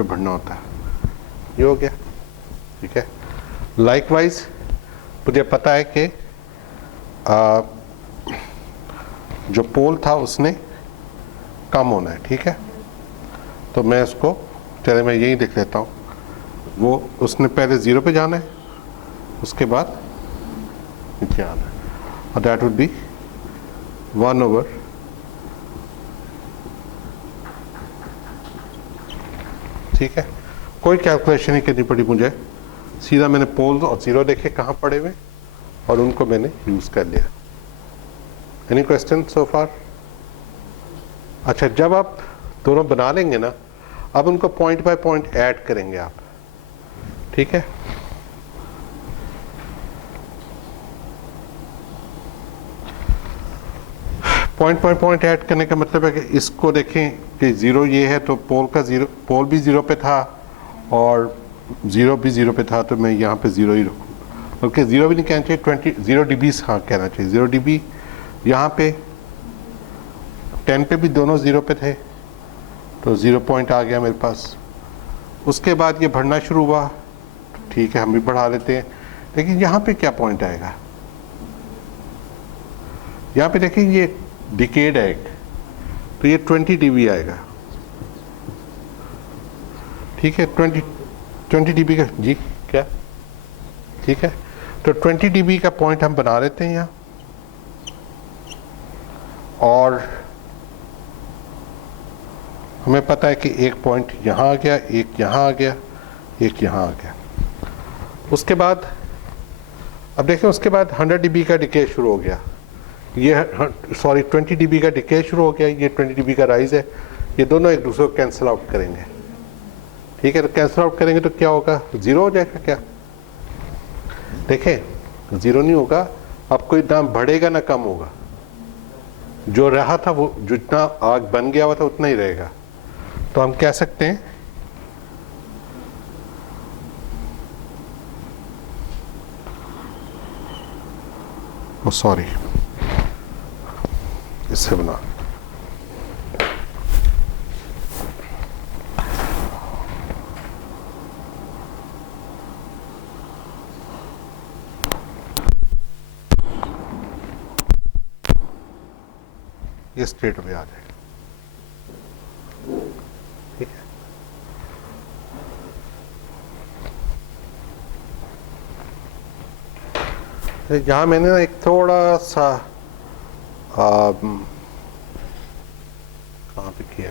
पे बढ़ना होता है। ये हो गया, ठीक है। लाइकवाइज मुझे पता है कि जो पोल था उसने कम होना है, ठीक है। तो मैं उसको, चले मैं यही लिख लेता हूँ, वो उसने पहले 0 पे जाना है, उसके बाद नीचे आना है, और दैट वुड बी 1/, ठीक है। कोई कैलकुलेशन नहीं करनी पड़ी मुझे, सीधा मैंने पोल और 0 देखे कहाँ पड़े हुए और उनको मैंने यूज कर लिया। एनी क्वेश्चन सो फार? अच्छा, जब आप दोनों बना लेंगे ना, अब उनको पॉइंट बाय पॉइंट ऐड करेंगे आप, ठीक है। पॉइंट बाय पॉइंट ऐड करने का मतलब है कि इसको देखें कि 0 ये है तो पोल का 0, पोल भी 0 पे था और 0 भी 0 पे था, तो मैं यहाँ पे 0 ही रखूँ। बल्कि 0 भी नहीं कहना चाहिए, 0 dB हाँ कहना चाहिए। 0 dB यहाँ पे 10 पे भी दोनों 0 पे थे, तो 0 पॉइंट आ गया मेरे पास। उसके बाद ये बढ़ना शुरू हुआ, ठीक है, हम भी बढ़ा लेते हैं। लेकिन यहाँ पे क्या पॉइंट आएगा? यहाँ पे देखिए ये डिकेड है एक, तो ये 20 dB आएगा, ठीक है। 20 dB का, जी क्या, ठीक है। तो 20 dB का पॉइंट हम बना लेते हैं यहाँ, और हमें पता है कि एक पॉइंट यहाँ आ गया, एक यहाँ आ गया, एक यहाँ आ गया। उसके बाद अब देखें, उसके बाद 100 dB का डिके शुरू हो गया, ये 20 dB का डिके शुरू हो गया, ये 20 dB का राइज है। ये दोनों एक दूसरे को कैंसिल आउट करेंगे, ठीक है। तो कैंसिल आउट करेंगे तो क्या होगा? 0 हो जाएगा क्या? देखें 0 नहीं होगा, अब कोई ना बढ़ेगा ना कम होगा, जो रहा था वो जितना आग बन गया हुआ था उतना ही रहेगा। तो हम कह सकते हैं सॉरी, इससे बना, ये स्ट्रेट में आ जाएगा, ठीक है। यहाँ मैंने ना एक थोड़ा सा कहाँ पे किया,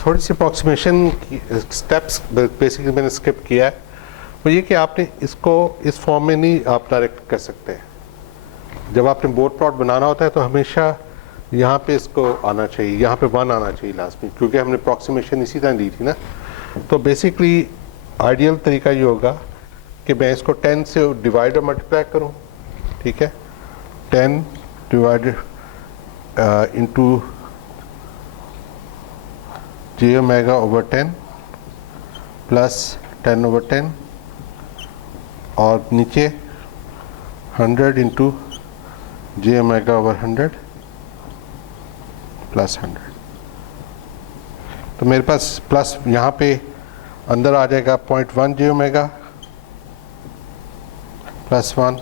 थोड़ी सी अप्रॉक्सीमेशन की स्टेप्स बेसिकली मैंने स्किप किया है। वो ये कि आपने इसको इस फॉर्म में नहीं आप डायरेक्ट कर सकते। जब आपने बोर्ड प्लॉट बनाना होता है तो हमेशा यहाँ पे इसको आना चाहिए, यहाँ पे 1 आना चाहिए लास्ट में, क्योंकि हमने अप्रॉक्सीमेशन इसी तरह दी थी ना। तो बेसिकली आइडियल तरीका ये होगा कि मैं इसको 10 से डिवाइड और मल्टीप्लाई करूँ, ठीक है। 10 डिवाइडेड इंटू j⍵/10 प्लस 10/10, और नीचे 100 इंटू j⍵/100 प्लस 100। तो मेरे पास प्लस यहाँ पे अंदर आ जाएगा 0.1 j⍵ प्लस 1,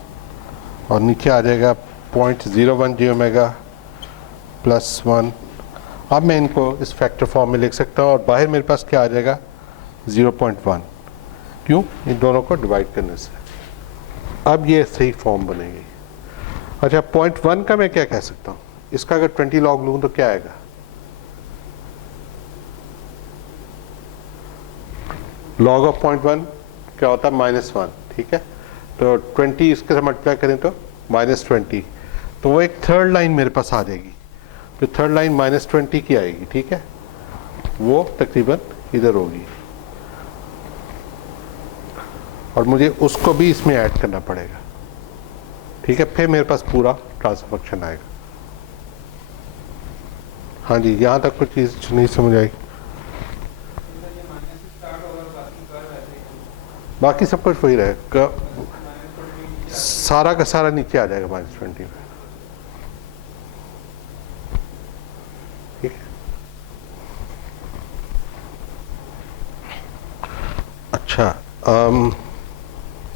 और नीचे आ जाएगा 0.01 j⍵ प्लस 1। अब मैं इनको इस फैक्टर फॉर्म में लिख सकता हूँ, और बाहर मेरे पास क्या आ जाएगा? 0.1। क्यों? इन दोनों को डिवाइड करने से। अब ये सही फॉर्म बनेगी। अच्छा, 0.1 का मैं क्या कह सकता हूँ? इसका अगर 20 लॉग लूँ तो क्या आएगा? लॉग ऑफ 0.1 क्या होता है? -1, ठीक है। तो 20 इसके साथ मल्टीप्लाई करें तो -20, तो वो एक थर्ड लाइन मेरे पास आ जाएगी। तो थर्ड लाइन -20 की आएगी, ठीक है। वो तकरीबन इधर होगी, और मुझे उसको भी इसमें ऐड करना पड़ेगा, ठीक है। फिर मेरे पास पूरा ट्रांसफर फंक्शन आएगा। हाँ जी, यहाँ तक कुछ चीज़ नहीं समझ आई? बाकी सब कुछ वही रहेगा, सारा का सारा नीचे आ जाएगा -20 में, ठीक है। अच्छा,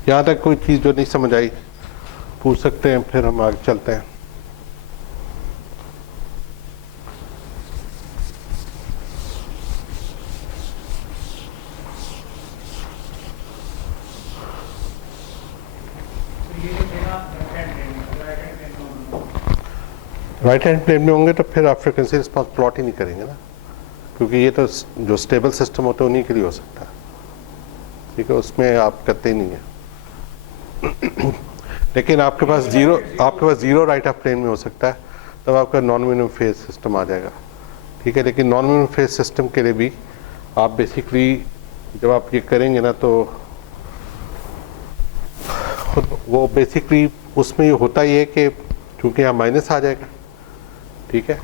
यहाँ तक कोई चीज़ जो नहीं समझ आई पूछ सकते हैं, फिर हम आगे चलते हैं। राइट हैंड प्लेन में होंगे तो फिर आप फ्रिक्वेंसी रिस्पांस प्लॉट ही नहीं करेंगे ना, क्योंकि ये तो जो स्टेबल सिस्टम होता है उन्हीं के लिए हो सकता है, ठीक है, उसमें आप करते ही नहीं है। लेकिन आपके पास जीरो राइट ऑफ प्लेन में हो सकता है, तब आपका नॉन मिनिमम फेज सिस्टम आ जाएगा, ठीक है। लेकिन नॉन मिनिमम फेज सिस्टम के लिए भी आप बेसिकली जब आप ये करेंगे ना, तो वो बेसिकली उसमें ये होता ही है कि चूँकि यहाँ माइनस आ जाएगा, ठीक है,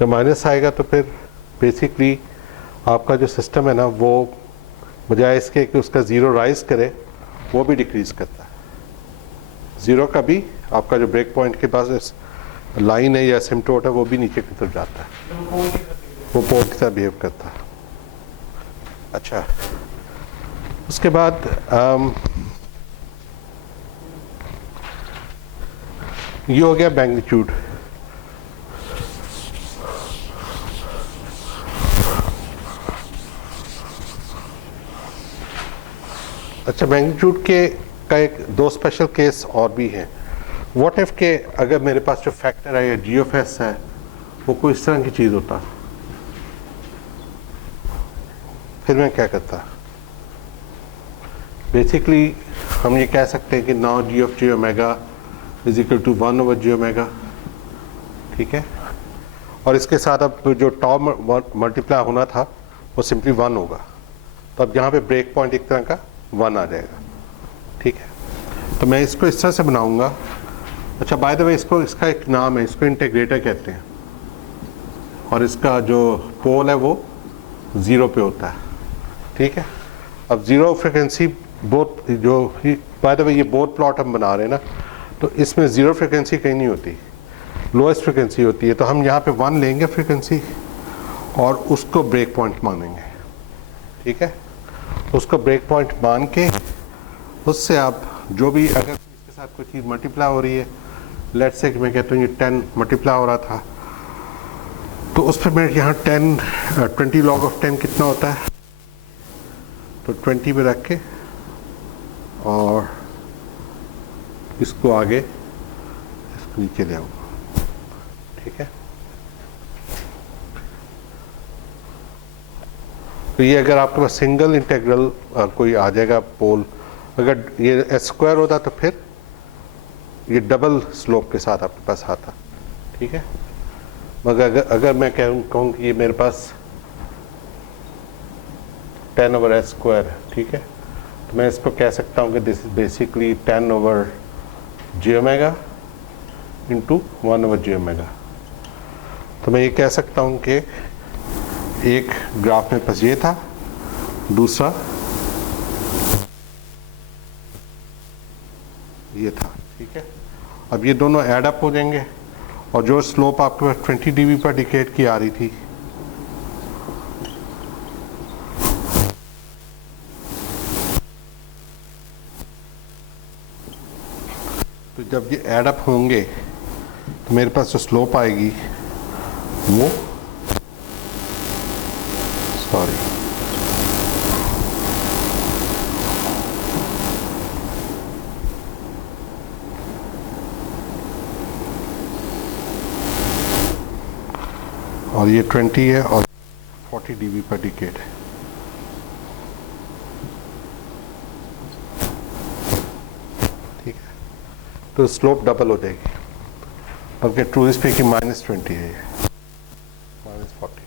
जब माइनस आएगा तो फिर बेसिकली आपका जो सिस्टम है ना, वो बजाय इसके कि उसका ज़ीरो राइज करे, वो भी डिक्रीज़ करता है। ज़ीरो का भी आपका जो ब्रेक पॉइंट के पास लाइन है या एसिम्पटोट है, वो भी नीचे की तरफ जाता है, वो पोल की तरह बिहेव करता है। अच्छा, उसके बाद ये हो गया मैग्नीट्यूड। अच्छा, मैग्नीट्यूड के का एक दो स्पेशल केस और भी हैं। व्हाट इफ के अगर मेरे पास जो फैक्टर है या जी ऑफ एस है वो कोई इस तरह की चीज़ होता, फिर मैं क्या करता? बेसिकली हम ये कह सकते हैं कि now G of G omega is equal to 1 over G omega, ठीक है, और इसके साथ अब जो टॉ मल्टीप्लाई होना था वो सिंपली 1 होगा, तो अब यहाँ पे ब्रेक पॉइंट एक तरह का 1 आ जाएगा, ठीक है। तो मैं इसको इस तरह से बनाऊंगा। अच्छा, बाय द वे इसका एक नाम है, इसको इंटीग्रेटर कहते हैं, और इसका जो पोल है वो 0 पे होता है, ठीक है। अब ज़ीरो फ्रिक्वेंसी बोथ जो बाय द वे ये बोथ प्लॉट हम बना रहे हैं ना, तो इसमें ज़ीरो फ्रिक्वेंसी कहीं नहीं होती, लोएस्ट फ्रिक्वेंसी होती है। तो हम यहाँ पे 1 लेंगे फ्रिक्वेंसी और उसको ब्रेक पॉइंट मानेंगे, ठीक है। उसको ब्रेक पॉइंट मान के उससे आप जो भी अगर इसके साथ कोई चीज़ मल्टीप्लाई हो रही है, लेट्स से कि मैं कहता हूँ ये 10 मल्टीप्लाई हो रहा था, तो उस पर मैं यहाँ 20 log of 10 कितना होता है, तो 20 पे रख के और इसको आगे इसको नीचे ले आऊँगा, ठीक है। तो ये अगर आपके पास सिंगल इंटीग्रल कोई आ जाएगा पोल, अगर ये एस स्क्वायर होता तो फिर ये डबल स्लोप के साथ आपके पास आता, ठीक है। मगर अगर मैं कहूँ कि ये मेरे पास 10 ओवर एस स्क्वायर है, ठीक है, तो मैं इसको कह सकता हूँ कि this is basically 10 over G omega into 1 over G omega. तो मैं ये कह सकता हूँ कि एक ग्राफ में पास ये था, दूसरा ये था, ठीक है। अब ये दोनों ऐड अप हो जाएंगे और जो स्लोप आपके पास 20 dB पर डिकेड की आ रही थी, तो जब ये ऐड अप होंगे तो मेरे पास जो स्लोप आएगी वो और ये 20 है और 40 dB पर डिकेड है, ठीक है। तो स्लोप डबल हो जाएगी, बल्कि ट्रू स्पीकिंग -20 है, ये -40।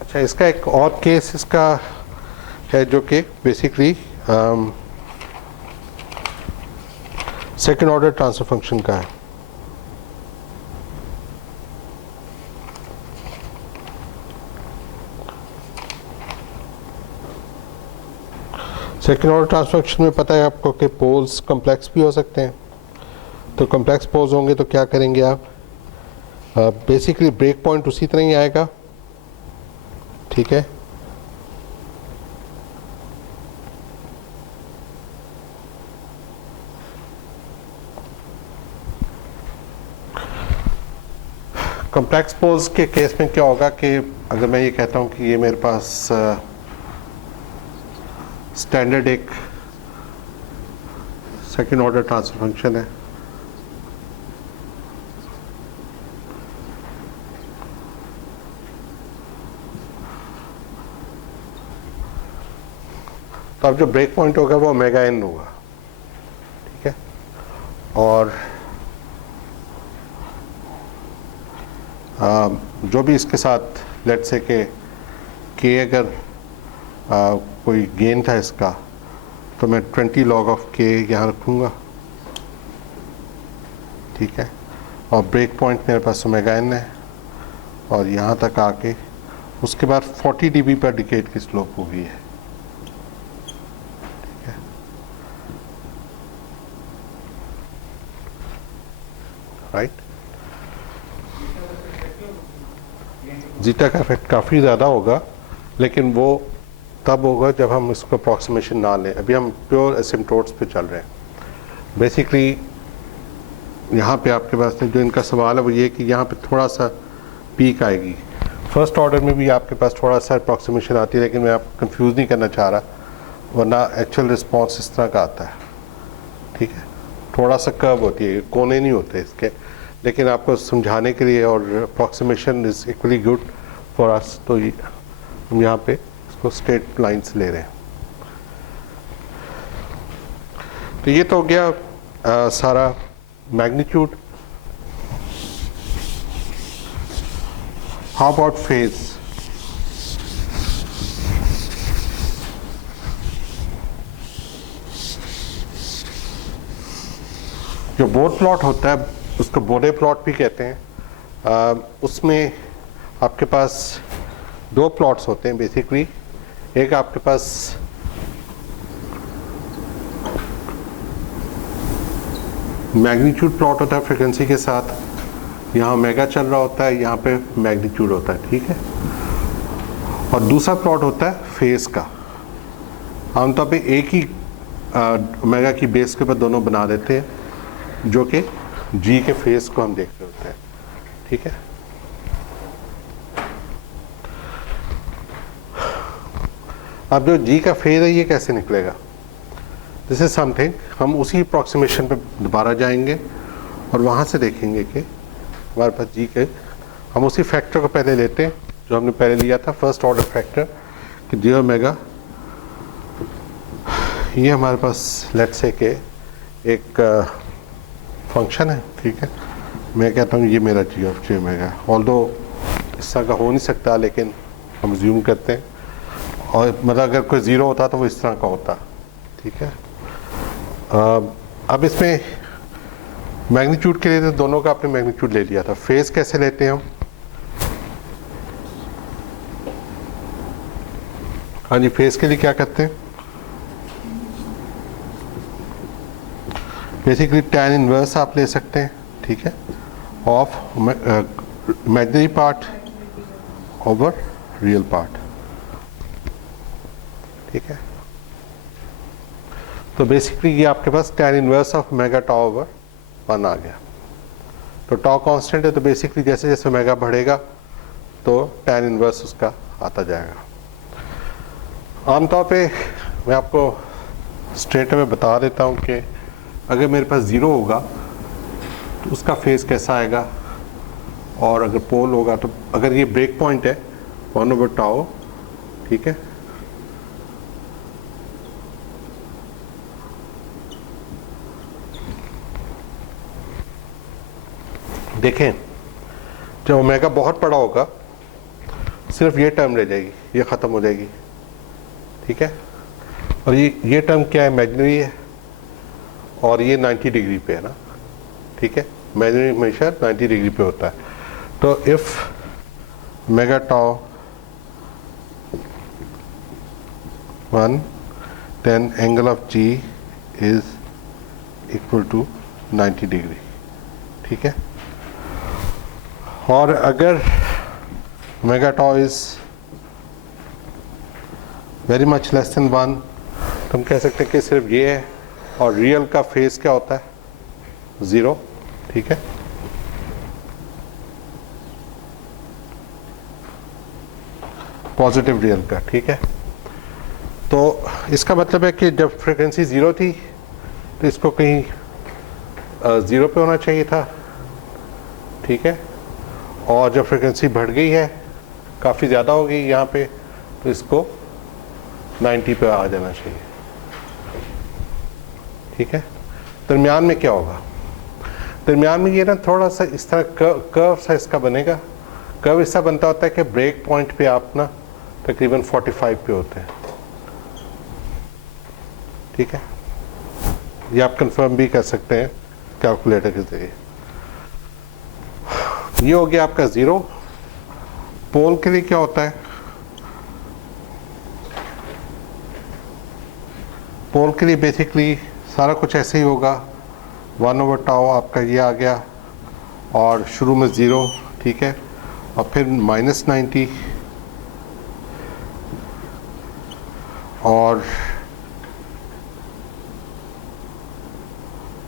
अच्छा, इसका एक और केस इसका है जो कि basically second order transfer function का है। सेकेंड ऑर्डर ट्रांसफर फंक्शन में पता है आपको कि पोल्स कॉम्प्लेक्स भी हो सकते हैं। तो कॉम्प्लेक्स पोल्स होंगे तो क्या करेंगे आप, बेसिकली ब्रेक पॉइंट उसी तरह ही आएगा ठीक है। कॉम्प्लेक्स पोल्स के केस में क्या होगा कि अगर मैं ये कहता हूँ कि ये मेरे पास स्टैंडर्ड एक सेकेंड ऑर्डर ट्रांसफर फंक्शन है, तो अब जो ब्रेक पॉइंट होगा वो ओमेगा एन होगा, ठीक है। और जो भी इसके साथ लेट से के अगर कोई गेन था इसका, तो मैं 20 log ऑफ के यहाँ रखूँगा, ठीक है। और ब्रेक पॉइंट मेरे पास ओमेगा एन है, और यहाँ तक आके उसके बाद 40 dB पर डिकेड की स्लोप होगी है, ठीक है। राइट, जीटा का इफेक्ट काफ़ी ज़्यादा होगा, लेकिन वो तब होगा जब हम इसको अप्रॉक्सीमेशन ना लें। अभी हम प्योर एसिम्प्टोट्स पे चल रहे हैं। बेसिकली यहाँ पे आपके पास जो इनका सवाल है वो ये कि यहाँ पे थोड़ा सा पीक आएगी। फर्स्ट ऑर्डर में भी आपके पास थोड़ा सा अप्रॉक्सीमेशन आती है, लेकिन मैं आपको कंफ्यूज नहीं करना चाह रहा, वरना एक्चुअल रिस्पॉन्स इस तरह का आता है, ठीक है। थोड़ा सा कर्व होती है, कोने नहीं होते इसके, लेकिन आपको समझाने के लिए, और approximation is equally good for us, तो हम यहाँ पे इसको स्ट्रेट लाइन्स ले रहे हैं। तो ये तो हो गया सारा मैग्नीट्यूड। How about phase? जो बोर प्लॉट होता है उसको बोरे प्लॉट भी कहते हैं। उसमें आपके पास दो प्लॉट्स होते हैं बेसिकली। एक आपके पास मैग्नीट्यूड प्लॉट होता है फ्रीक्वेंसी के साथ, यहाँ ओमेगा चल रहा होता है, यहाँ पे मैग्नीट्यूड होता है, ठीक है। और दूसरा प्लॉट होता है फेज का। आमतौर पे एक ही ओमेगा की बेस के ऊपर दोनों बना देते हैं, जो कि जी के फेज को हम देख रहे होते हैं, ठीक है। अब जो जी का फेज है ये कैसे निकलेगा? दिस इज समथिंग हम उसी अप्रॉक्सीमेशन पे दोबारा जाएंगे और वहाँ से देखेंगे कि हमारे पास जी के, हम उसी फैक्टर को पहले लेते हैं जो हमने पहले लिया था, फर्स्ट ऑर्डर फैक्टर, कि जी ओमेगा, ये हमारे पास लेट से के एक फंक्शन है, ठीक है। मैं कहता हूँ ये मेरा जी ऑफ जी ओमेगा, ऑल्दो इस तरह का हो नहीं सकता, लेकिन हम ज्यूम करते हैं, और मतलब अगर कोई ज़ीरो होता तो वो इस तरह का होता, ठीक है। अब इसमें मैग्नीट्यूड के लिए तो दोनों का आपने मैग्नीट्यूड ले लिया था। फेज कैसे लेते हैं हम? हाँ जी, फेज के लिए क्या करते हैं? बेसिकली टैन इनवर्स आप ले सकते हैं, ठीक है, of imaginary part over real part, ठीक है। तो बेसिकली ये आपके पास tan inverse of omega tau over 1 आ गया। तो टाउ कांस्टेंट है, तो बेसिकली जैसे जैसे ओमेगा बढ़ेगा तो टैन इनवर्स उसका आता जाएगा। आमतौर पे मैं आपको स्ट्रेट में बता देता हूँ कि अगर मेरे पास ज़ीरो होगा तो उसका फेज कैसा आएगा, और अगर पोल होगा तो, अगर ये ब्रेक पॉइंट है 1 ओवर टाउ, ठीक है, देखें जब ओमेगा बहुत बड़ा होगा सिर्फ ये टर्म रह जाएगी, ये ख़त्म हो जाएगी, ठीक है। और ये टर्म क्या है? इमेजिनरी है, और ये 90 डिग्री पे है ना, ठीक है। इमेजिनरी हमेशा 90 डिग्री पे होता है। तो if omega tau 1, then angle of G is equal to 90 degree, ठीक है। और अगर omega tau is very much less than 1, तो हम कह सकते हैं कि सिर्फ ये है, और रियल का फेज क्या होता है? 0, ठीक है। पॉजिटिव रियल का, ठीक है। तो इसका मतलब है कि जब फ्रीक्वेंसी 0 थी तो इसको कहीं 0 पे होना चाहिए था, ठीक है। और जब फ्रीक्वेंसी बढ़ गई है, काफ़ी ज़्यादा हो गई यहाँ पे, तो इसको 90 पे आ जाना चाहिए, ठीक है। दरमियान में क्या होगा? दरमियान में ये ना थोड़ा सा इस तरह कर्व सा इसका बनेगा। कर्व इसका बनता होता है कि ब्रेक पॉइंट पे आप ना तकरीबन 45 पे होते हैं, ठीक है। ये आप कंफर्म भी कर सकते हैं कैलकुलेटर के जरिए। ये हो गया आपका 0। पोल के लिए क्या होता है? पोल के लिए बेसिकली सारा कुछ ऐसे ही होगा, 1/τ आपका ये आ गया, और शुरू में 0, ठीक है, और फिर -90, और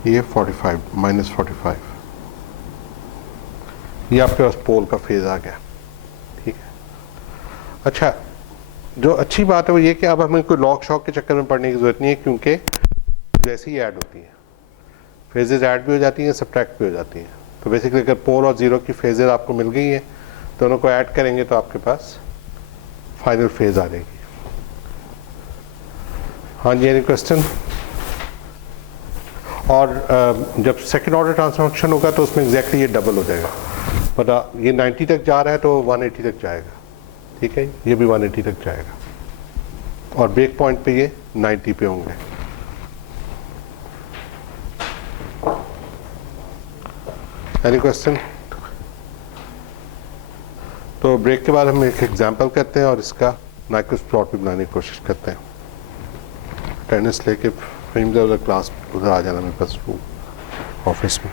ये 45, -45, ये आपके पास पोल का फेज आ गया, ठीक है। अच्छा, जो अच्छी बात है वो ये कि अब हमें कोई लॉग शॉक के चक्कर में पड़ने की जरूरत नहीं है, क्योंकि वैसे ही ऐड होती हैं, फेजेस ऐड भी हो जाती हैं, सब्ट्रैक्ट भी हो जाती हैं। तो बेसिकली अगर पोल और 0 की फेजेस आपको मिल गई है, दोनों को ऐड करेंगे तो आपके पास फाइनल फेज आ जाएगी। हाँ जी, एनी क्वेश्चन? और जब सेकेंड ऑर्डर ट्रांसफॉर्मेशन होगा तो उसमें एग्जैक्टली ये डबल हो जाएगा। पता ये 90 तक जा रहा है तो 180 तक जाएगा, ठीक है, ये भी 180 तक जाएगा, और ब्रेक पॉइंट पे ये 90 पे होंगे। Any question? तो ब्रेक के बाद हम एक एग्जांपल करते हैं और इसका नाइक्विस्ट प्लॉट भी बनाने की कोशिश करते हैं। अटेंडेंस लेके फिल्म क्लास उधर आ जाना मेरे पास ऑफिस में।